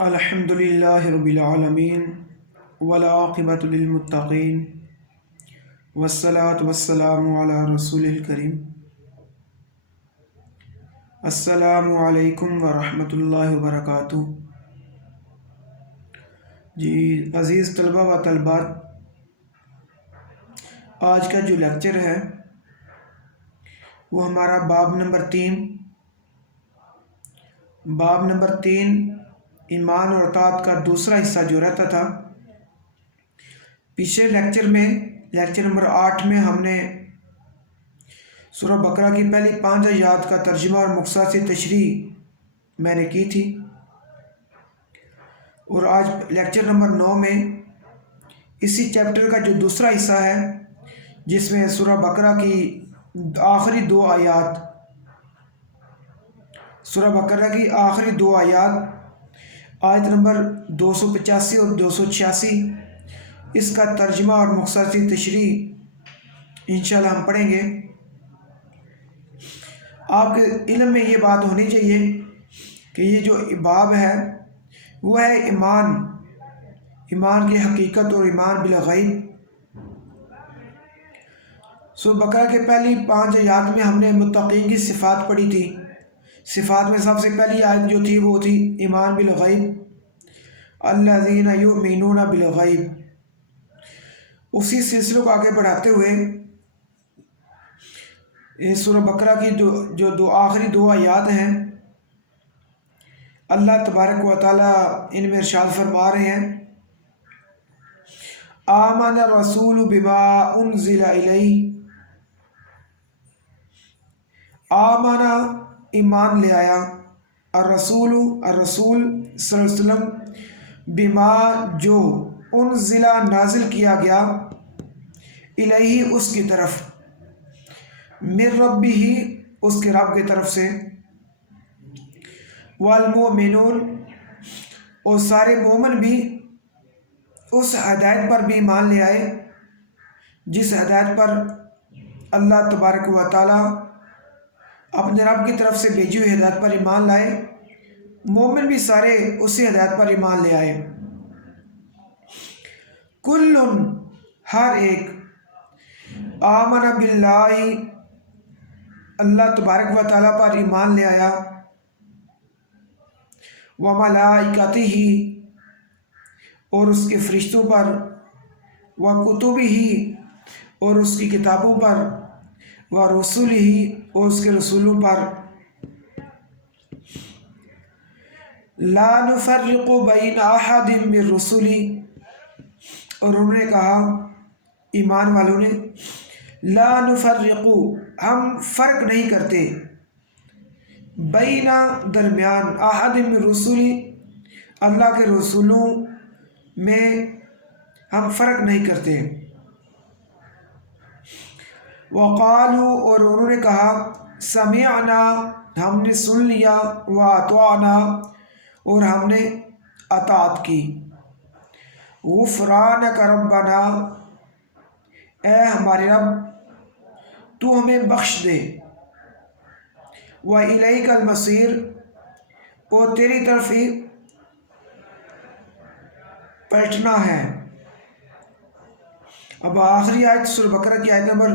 الحمد للہ رب العالمین والعاقبۃ للمتقین والصلاة والسلام علی رسول الکریم۔ السلام علیکم ورحمۃ اللہ وبرکاتہ۔ جی عزیز طلبہ و طالبات، آج کا جو لیکچر ہے وہ ہمارا باب نمبر تین ایمان اور اطاعت کا دوسرا حصہ جو رہتا تھا۔ پچھلے لیکچر نمبر 8 میں ہم نے سورہ بقرہ کی پہلی 5 آیات کا ترجمہ اور مختصر تشریح میں نے کی تھی، اور آج لیکچر نمبر 9 میں اسی چیپٹر کا جو دوسرا حصہ ہے، جس میں سورہ بقرہ کی آخری دو آیات آیت نمبر 285 اور 286، اس کا ترجمہ اور مختصر تشریح انشاءاللہ ہم پڑھیں گے۔ آپ کے علم میں یہ بات ہونی چاہیے کہ یہ جو باب ہے وہ ہے ایمان کی حقیقت اور ایمان بالغیب۔ سورہ بقرہ کے پہلی 5 آیات میں ہم نے متقین کی صفات پڑھی تھی۔ صفات میں سب سے پہلی آیت جو تھی وہ تھی ایمان بالغیب، الذین یؤمنون بالغیب۔ اسی سلسلے کو آگے بڑھاتے ہوئے سورہ بقرہ کی جو آخری دو آیات ہیں، اللہ تبارک و تعالیٰ ان میں ارشاد فرما رہے ہیں، آمن الرسول بما انزل الیہ۔ آمن ایمان لے آیا، الرسول صلی اللہ علیہ وسلم، بما جو انزل نازل کیا گیا، الیہ اس کی طرف، من ربہ اس کے رب کی طرف سے، والمؤمنون اور سارے مومن بھی اس ہدایت پر بھی ایمان لے آئے جس ہدایت پر اللہ تبارک و تعالی اپنے رب کی طرف سے بھیجی ہوئی ہدایت پر ایمان لائے۔ مومن بھی سارے اسی ہدایت پر ایمان لے آئے۔ کل ہر ایک، آمن باللہ اللہ تبارک و تعالیٰ پر ایمان لے آیا، وملائکتہ اور اس کے فرشتوں پر، وکتبہ اور اس کی کتابوں پر، ورسلہ اور اس کے رسولوں پر، لا نفرق بین احد من رسلہ، اور انہوں نے کہا ایمان والوں نے، لا نفرق ہم فرق نہیں کرتے، بین درمیان، احد من رسلہ اللہ کے رسولوں میں ہم فرق نہیں کرتے۔ وقالوا اور انہوں نے کہا، سمعنا ہم نے سن لیا، واطعنا اور ہم نے اطاعت کی، غفرانک ربنا اے ہمارے رب تو ہمیں بخش دے، وإلیک المصیر اور تیری طرف ہی پلٹنا ہے۔ اب آخری آیت سورہ بقرہ کی آیت نمبر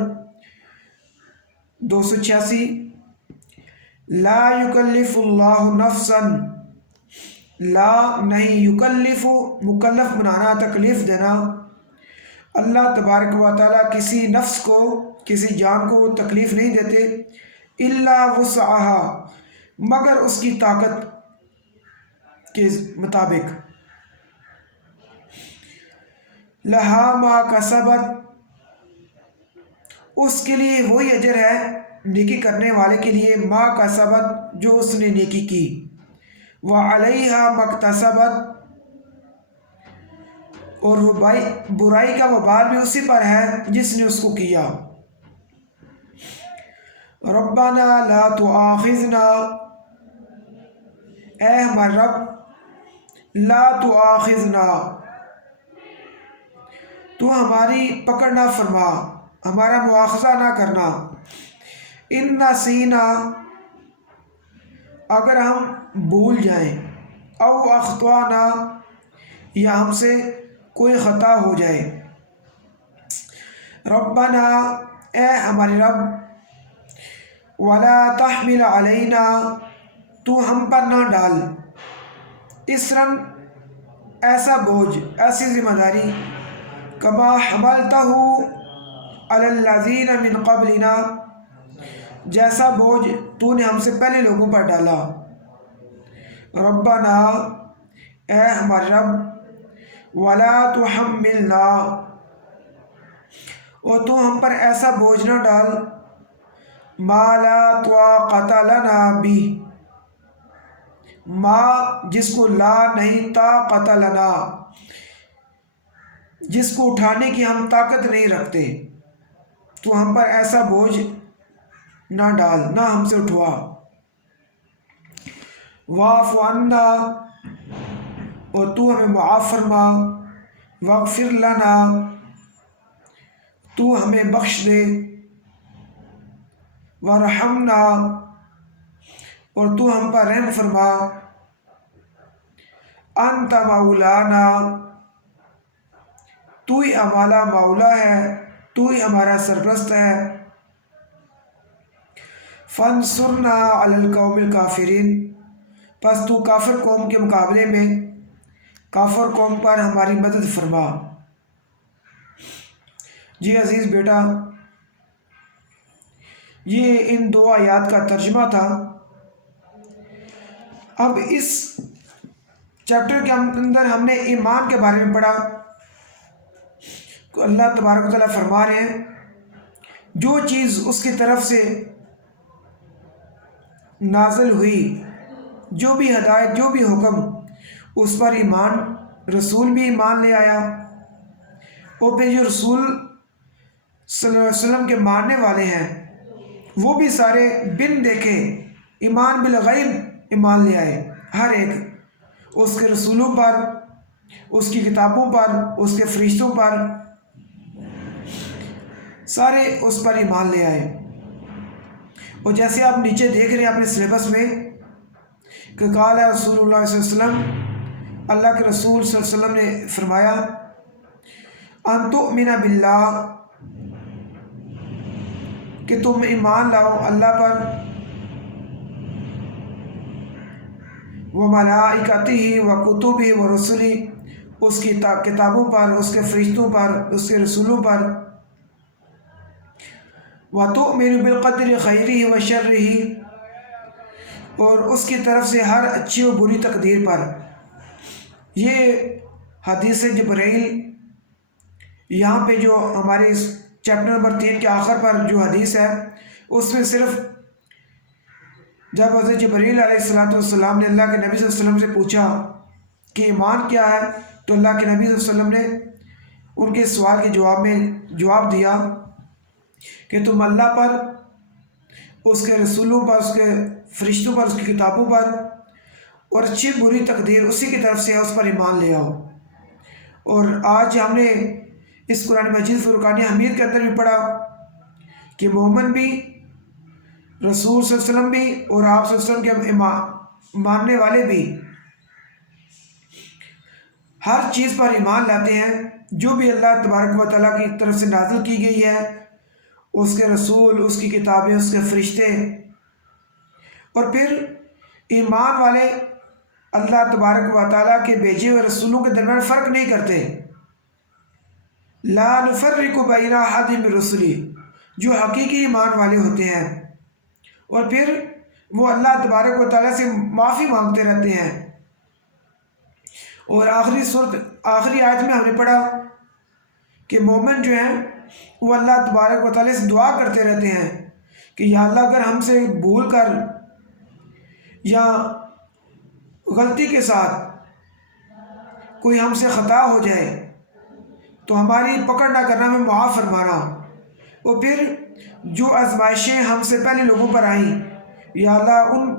286، لا یکلف اللہ نفسا، لا نہیں، یکلف مکلف بنانا، تکلیف دینا، اللہ تبارک و تعالیٰ کسی نفس کو، کسی جان کو وہ تکلیف نہیں دیتے، الا وسعها مگر اس کی طاقت کے مطابق، لہا ما کسبت اس کے لیے وہی اجر ہے نیکی کرنے والے کے لیے، ما کسبت جو اس نے نیکی کی، وعلیہا مکتسبت اور برائی کا وبال بھی اسی پر ہے جس نے اس کو کیا۔ ربنا لا تؤاخذنا اے ہمارے رب، لا تؤاخذنا تو ہماری پکڑ نہ فرما، ہمارا مواخذہ نہ کرنا، ان نسینا اگر ہم بھول جائیں، او اخطانا یا ہم سے کوئی خطا ہو جائے. ربنا اے ہمارے رب، ولا تحمل علینا تو ہم پر نہ ڈال، اسرن ایسا بوجھ، ایسی ذمہ داری، کما حملتہ علی الذین من قبلنا جیسا بوجھ تو نے ہم سے پہلے لوگوں پر ڈالا. ربنا اے ہمارے رب، ولا تحملنا اور تو ہم پر ایسا بوجھ نہ ڈال، ما لا طاقت لنا بھی، ما جس کو لا نہیں، طاقت لنا جس کو اٹھانے کی ہم طاقت نہیں رکھتے، تو ہم پر ایسا بوجھ نہ ڈال، نہ ہم سے اٹھوا. واعف عنا اور تو ہمیں معاف فرما، واغفر لنا تو ہمیں بخش دے، وارحمنا اور تو ہم پر رحم فرما، انت مولانا تو ہی ہمارا مولا ہے، تو ہی ہمارا سرپرست ہے. فانصرنا علی القوم الکافرین پس تو کافر قوم کے مقابلے میں کافر قوم پر ہماری مدد فرما. جی عزیز بیٹا، یہ ان دو آیات کا ترجمہ تھا. اب اس چیپٹر کے اندر ہم نے ایمان کے بارے میں پڑھا. اللہ تبارک و تعالیٰ فرما رہے ہیں جو چیز اس کی طرف سے نازل ہوئی، جو بھی ہدایت، جو بھی حکم، اس پر ایمان، رسول بھی ایمان لے آیا، اور پھر جو رسول صلی اللہ علیہ وسلم کے ماننے والے ہیں وہ بھی سارے بن دیکھے ایمان بالغیب ایمان لے آئے. ہر ایک اس کے رسولوں پر، اس کی کتابوں پر، اس کے فرشتوں پر، سارے اس پر ایمان لے آئے. اور جیسے آپ نیچے دیکھ رہے ہیں اپنے سلیبس میں کہ قال رسول اللہ صلی اللہ علیہ وسلم، اللہ کے رسول صلی اللہ علیہ وسلم نے فرمایا، ان تؤمن باللہ کہ تم ایمان لاؤ اللہ پر، وملائکتہ وکتبہ ورسلہ اس کی کتابوں پر، اس کے فرشتوں پر، اس کے رسولوں پر، وتؤمن بالقدر خیرہ وشرہ اور اس کی طرف سے ہر اچھی و بری تقدیر پر. یہ حدیث جبرائیل یہاں پہ جو ہمارے اس چیپٹر نمبر 3 کے آخر پر جو حدیث ہے، اس میں صرف جب حضرت جبرائیل علیہ السلام نے اللہ کے نبی صلی اللہ علیہ وسلم سے پوچھا کہ ایمان کیا ہے، تو اللہ کے نبی صلی اللہ علیہ وسلم نے ان کے سوال کے جواب میں جواب دیا کہ تم اللہ پر، اس کے رسولوں پر، اس کے فرشتوں پر، اس کی کتابوں پر، اور اچھی بری تقدیر اسی کی طرف سے ہے، اس پر ایمان لے آؤ. اور آج ہم نے اس قرآن مجید فرقان حمید کے اندر بھی پڑھا کہ مومن بھی، رسول صلی اللہ علیہ وسلم بھی، اور آپ صلی اللہ علیہ وسلم کے ماننے والے بھی ہر چیز پر ایمان لاتے ہیں جو بھی اللہ تبارک و تعالیٰ کی طرف سے نازل کی گئی ہے، اس کے رسول، اس کی کتابیں، اس کے فرشتے. اور پھر ایمان والے اللہ تبارک و تعالیٰ کے بھیجے ہوئے رسولوں کے درمیان فرق نہیں کرتے. لا نفرق بین احد من رسلہ جو حقیقی ایمان والے ہوتے ہیں، اور پھر وہ اللہ تبارک و تعالیٰ سے معافی مانگتے رہتے ہیں. اور آخری آیت میں ہم نے پڑھا کہ مومن جو ہیں وہ اللہ تبارک و تعالیٰ سے دعا کرتے رہتے ہیں کہ یا اللہ اگر ہم سے بھول کر یا غلطی کے ساتھ کوئی ہم سے خطا ہو جائے تو ہماری پکڑ نہ کرنا، ہمیں معاف فرمانا. اور پھر جو آزمائشیں ہم سے پہلے لوگوں پر آئیں، یا اللہ ان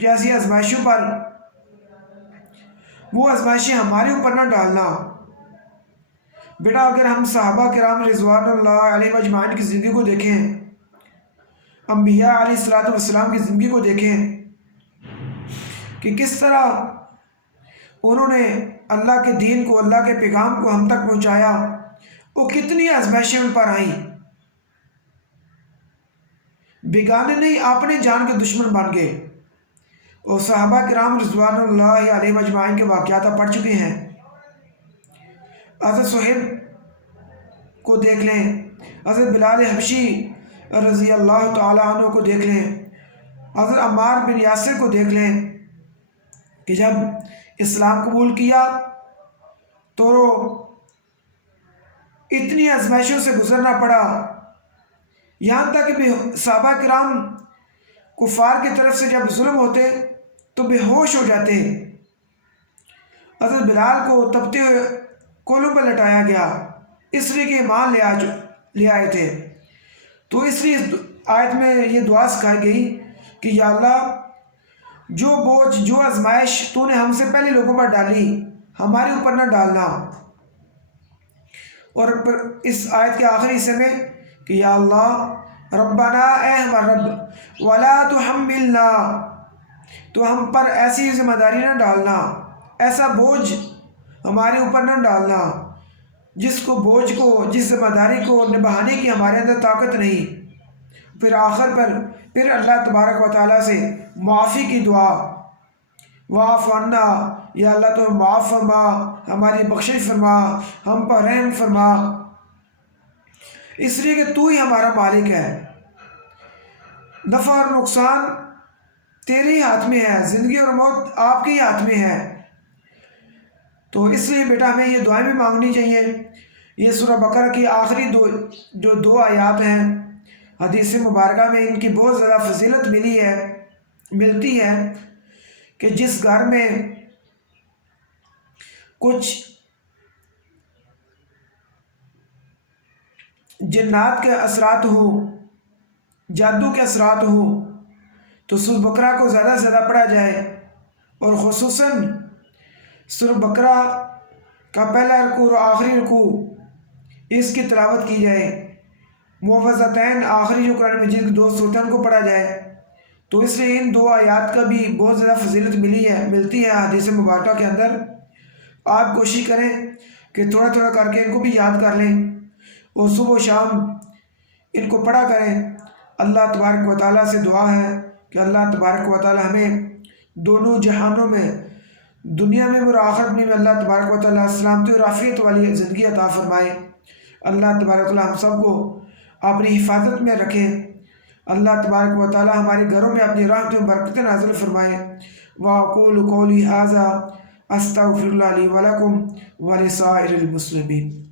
جیسی آزمائشوں پر، وہ آزمائشیں ہمارے اوپر نہ ڈالنا. بیٹا اگر ہم صحابہ کرام رضوان اللہ علیہ اجمعین کی زندگی کو دیکھیں، انبیاء علیہ الصلوۃ والسلام کی زندگی کو دیکھیں کہ کس طرح انہوں نے اللہ کے دین کو، اللہ کے پیغام کو ہم تک پہنچایا، وہ کتنی آزمائشیں ان پر آئیں، بیگانے نہیں اپنے جان کے دشمن بن گئے۔ اور صحابہ کرام رضوان اللہ علیہ اجمعین کے واقعات آپ پڑھ چکے ہیں۔ حضرت صہیب کو دیکھ لیں، حضرت بلال حبشی رضی اللہ تعالیٰ عنہ کو دیکھ لیں، حضرت عمار بن یاسر کو دیکھ لیں کہ جب اسلام قبول کیا تو اتنی آزمائشوں سے گزرنا پڑا، یہاں تک کہ صحابہ کرام کفار کی طرف سے جب ظلم ہوتے تو بے ہوش ہو جاتے۔ حضرت بلال کو تپتے ہوئے کولوں پر لٹایا گیا، اس لیے کہ ایمان لے آئے تھے۔ تو اس لیے آیت میں یہ دعا سکھائی گئی کہ یا اللہ، جو بوجھ، جو آزمائش تو نے ہم سے پہلے لوگوں پر ڈالی، ہمارے اوپر نہ ڈالنا۔ اور پھر اس آیت کے آخری حصے میں کہ یا اللہ ربنا اے ہمارا رب، ولا تحملنا، تو ہم پر ایسی ذمہ داری نہ ڈالنا، ایسا بوجھ ہمارے اوپر نہ ڈالنا جس بوجھ کو، جس ذمہ داری کو نبھانے کی ہمارے اندر طاقت نہیں۔ پھر آخر پر پھر اللہ تبارک و تعالیٰ سے معافی کی دعا، واعف عنا، یا اللہ تو معاف فرما، ہماری بخشش فرما، ہم پر رحم فرما، اس لیے کہ تو ہی ہمارا مالک ہے، نفع اور نقصان تیرے ہی ہاتھ میں ہے، زندگی اور موت آپ کے ہی ہاتھ میں ہے۔ تو اس لیے بیٹا ہمیں یہ دعائیں بھی مانگنی چاہیے۔ یہ سورہ بقرہ کی آخری دو آیات ہیں، حدیث مبارکہ میں ان کی بہت زیادہ فضیلت ملتی ہے کہ جس گھر میں کچھ جنات کے اثرات ہوں، جادو کے اثرات ہوں، تو سورہ بقرہ کو زیادہ سے زیادہ پڑھا جائے، اور خصوصاً سورہ بقرہ کا پہلا رکوع اور آخری رکوع اس کی تلاوت کی جائے، معوذتین آخری جو قرآن مجید کی 2 صورتیں ان کو پڑھا جائے۔ تو اس لیے ان 2 آیات کا بھی بہت زیادہ فضیلت ملتی ہے حدیث مبارکہ کے اندر۔ آپ کوشش کریں کہ تھوڑا تھوڑا کر کے ان کو بھی یاد کر لیں، اور صبح و شام ان کو پڑھا کریں۔ اللہ تبارک و تعالیٰ سے دعا ہے کہ اللہ تبارک و تعالیٰ ہمیں دونوں جہانوں میں، دنیا میں اور آخرت میں اللہ تبارک و تعالیٰ سلامتی اور عافیت والی زندگی عطا فرمائے۔ اللہ تبارک و تعالیٰ ہم سب کو اپنی حفاظت میں رکھے۔ اللہ تبارک و تعالیٰ ہمارے گھروں میں اپنی رحمتیں و برکتیں نازل فرمائے۔ وَأَقُولُ قَوْلِي هَذَا أَسْتَغْفِرُ اللَّهَ لِي وَلَكُمْ وَلِسَائِرِ الْمُسْلِمِينَ۔